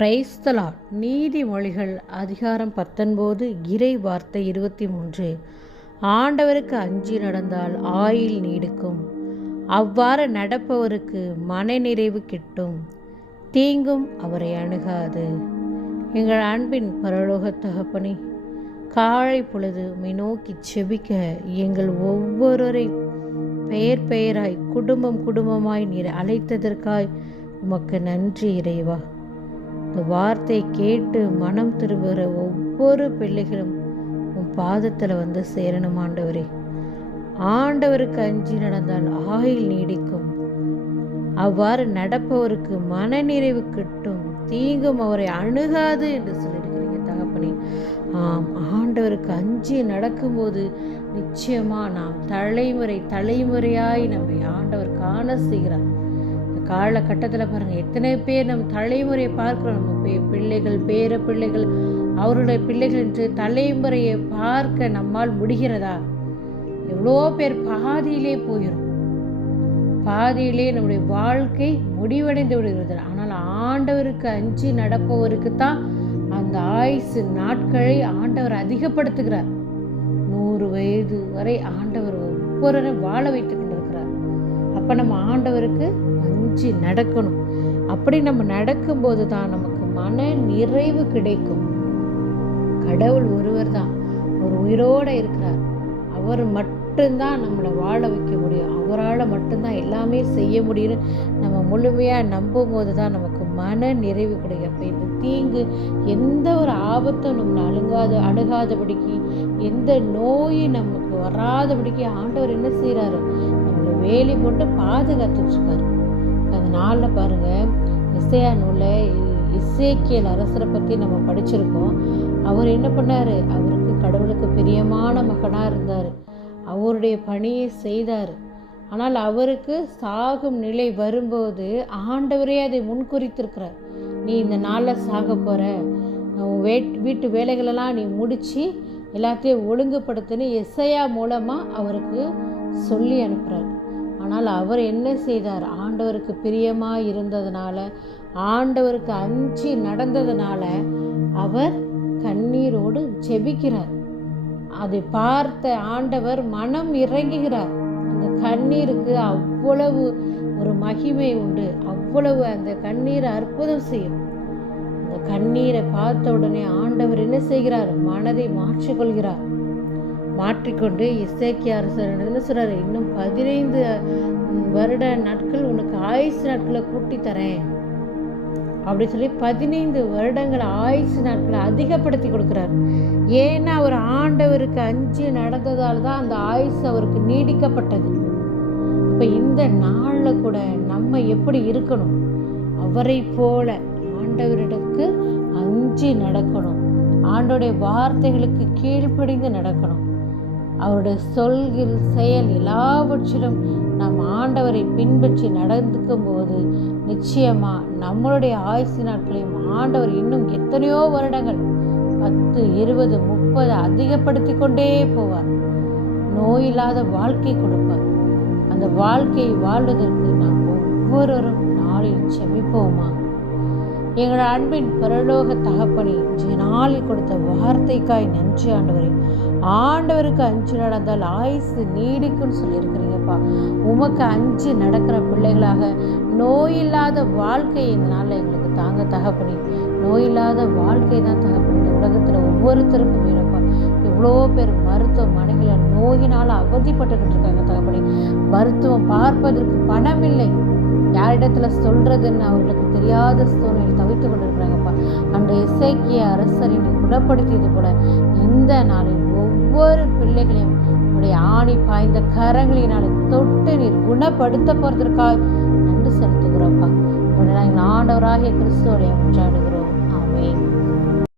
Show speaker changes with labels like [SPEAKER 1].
[SPEAKER 1] பிரைஸ்தலா நீதிமொழிகள் அதிகாரம் பத்தொன்பது இறை வார்த்தை இருபத்தி மூன்று ஆண்டவருக்கு அஞ்சி நடந்தால் ஆயில் நீடிக்கும். அவ்வாறு நடப்பவருக்கு மனநிறைவு கிட்டும். தீங்கும் அவரை அணுகாது. எங்கள் அன்பின் பரலோக தகப்பனி காலை பொழுது நோக்கி செபிக்க எங்கள் ஒவ்வொருவரை பெயர் பெயராய் குடும்பம் குடும்பமாய் நீர் அழைத்ததற்காய் உமக்கு நன்றி இறைவா. இந்த வார்த்தை கேட்டு மனம் திரும்புகிற ஒவ்வொரு பிள்ளைகளும் உன் பாதத்தில் வந்து சேரணும் ஆண்டவரே. ஆண்டவருக்கு அஞ்சி நடந்தால் ஆயில் நீடிக்கும். அவ்வாறு நடப்பவருக்கு மனநிறைவு கிட்டும். தீங்கும் அவரை அணுகாது என்று சொல்லியிருக்கிறீங்க தகப்பனே. ஆம் ஆண்டவருக்கு அஞ்சி நடக்கும்போது நிச்சயமாக நாம் தலைமுறை தலைமுறையாய் நம்மை ஆண்டவர் காண செய்கிறார். காலகட்டத்தில் பாருங்க எத்தனை பேர் நம் தலைமுறையை பார்க்கிறோம். நம்ம பிள்ளைகள் பேர பிள்ளைகள் அவருடைய பிள்ளைகள் என்று தலைமுறையை பார்க்க நம்மால் முடிகிறதா? எவ்வளோ பேர் பாதியிலே போயிடும் பாதியிலே நம்முடைய வாழ்க்கை முடிவடைந்து விடுகிறது. ஆனால் ஆண்டவருக்கு அஞ்சு நடப்பவருக்கு தான் அந்த ஆயுசு நாட்களை ஆண்டவர் அதிகப்படுத்துகிறார். நூறு வயது வரை ஆண்டவர் ஒவ்வொருவரும் வாழ வைத்துக் கொண்டிருக்கிறார். அப்போ நம்ம ஆண்டவருக்கு அஞ்சி நடக்கணும். அப்படி நம்ம நடக்கும்போது தான் நமக்கு மன நிறைவு கிடைக்கும். கடவுள் ஒருவர் தான். ஒரு உயிரோடு இருக்கிறார். அவர் மட்டும்தான் நம்மளை வாழ வைக்க முடியும். அவரால் மட்டும்தான் எல்லாமே செய்ய முடியும்னு நம்ம முழுமையாக நம்பும் போது தான் நமக்கு மன நிறைவு கிடைக்கும். அப்போ இந்த தீங்கு எந்த ஒரு ஆபத்தும் நம்மளை அணுகாத அணுகாதபடிக்கு எந்த நோயும் நமக்கு வராதபடிக்கு ஆண்டவர் என்ன செய்கிறாரு நம்மளை வேலி போட்டு பாதுகாத்துட்ருக்காரு அதனால பாருங்க இசையா நூலில் இசைக்கியல் அரசரை பற்றி நம்ம படிச்சிருக்கோம். அவர் என்ன பண்ணார்? அவருக்கு கடவுளுக்கு பிரியமான மகனாக இருந்தார். அவருடைய பணியை செய்தார். ஆனால் அவருக்கு சாகும் நிலை வரும்போது ஆண்டவரே அதை முன்குறித்திருக்கிறார். நீ இந்த நாளில் சாக போகிற வீட் வீட்டு வேலைகளெல்லாம் நீ முடித்து எல்லாத்தையும் ஒழுங்குபடுத்துன்னு எஸ்ஐயா மூலமாக அவருக்கு சொல்லி அனுப்புகிறார் ஆனால் அவர் என்ன செய்தார்? ஆண்டவருக்கு பிரியமாக இருந்ததுனால ஆண்டவருக்கு அஞ்சு நடந்ததுனால அவர் கண்ணீரோடு ஜெபிக்கிறார். அதை பார்த்த ஆண்டவர் மனம் இறங்குகிறார். அந்த கண்ணீருக்கு அவ்வளவு ஒரு மகிமை உண்டு. அவ்வளவு அந்த கண்ணீர் அற்புதம் செய்யும். அந்த கண்ணீரை பார்த்த உடனே ஆண்டவர் என்ன செய்கிறார்? மனதை மாற்றிக்கொள்கிறார். மாற்றிக்கொண்டு இசைக்கிய அரசர் என்ன இன்னும் பதினைந்து வருட நாட்கள் உனக்கு ஆயுசு நாட்களை கூட்டி தரேன். அப்படி சொல்லி பதினைந்து வருடங்கள் ஆயுசு நாட்களை அதிகப்படுத்தி கொடுக்குறாரு. ஏன்னா அவர் ஆண்டவருக்கு அஞ்சு நடந்ததால் தான் அந்த ஆயுசு அவருக்கு நீடிக்கப்பட்டது. இப்போ இந்த நாளில் கூட நம்ம எப்படி இருக்கணும்? அவரை போல ஆண்டவரிடத்துக்கு அஞ்சு நடக்கணும். ஆண்டோடைய வார்த்தைகளுக்கு கீழ்ப்படிந்து நடக்கணும். அவருடைய சொல்கில் செயல் எல்லாவற்றிலும் நாம் ஆண்டவரை பின்பற்றி நடந்துக்கும் போது நிச்சயமாக நம்மளுடைய ஆயுசு நாட்களையும் ஆண்டவர் இன்னும் எத்தனையோ வருடங்கள் பத்து இருபது முப்பது அதிகப்படுத்தி கொண்டே போவார். நோயில்லாத வாழ்க்கை கொடுப்பார். அந்த வாழ்க்கையை வாழ்வதற்கு நாம் ஒவ்வொருவரும் நாளில் செமிப்போமா எங்கள் அன்பின் பரலோக தகப்பனை இன்றைய நாளில் கொடுத்த வார்த்தைக்காய் நன்றி ஆண்டவரே. ஆண்டவருக்கு அஞ்சு நடந்தால் ஆயுசு நீடிக்கும்னு சொல்லியிருக்கிறீங்கப்பா. உமக்கு அஞ்சு நடக்கிற பிள்ளைகளாக நோயில்லாத வாழ்க்கை இந்த நாளில் எங்களுக்கு தாங்க தகப்பனி. நோயில்லாத வாழ்க்கை தான் தகப்பனே. இந்த உலகத்தில் ஒவ்வொருத்தருக்கும் வேணும்ப்பா. எவ்வளோ பேர் மருத்துவமனைகளில் நோயினால் அவதிப்பட்டுக்கிட்டு இருக்காங்க தகப்பனி. மருத்துவம் பார்ப்பதற்கு பணம் இல்லை யாரிடத்துல சொல்றதுன்னு அவர்களுக்கு தெரியாத சூழ்நிலை தவித்து கொண்டிருக்கிறாங்கப்பா. அந்த அரசரின் அரசரை நீ குணப்படுத்தியது போல இந்த நாளில் ஒவ்வொரு பிள்ளைகளையும் உடைய ஆணி பாய்ந்த கரங்களினால் தொட்டு நீர் குணப்படுத்த போறதற்காக நன்றி செலுத்துகிறோம்ப்பா உடனே ஆண்டவராகிய கிறிஸ்துவோடைய கொண்டாடுகிறோம் ஆமே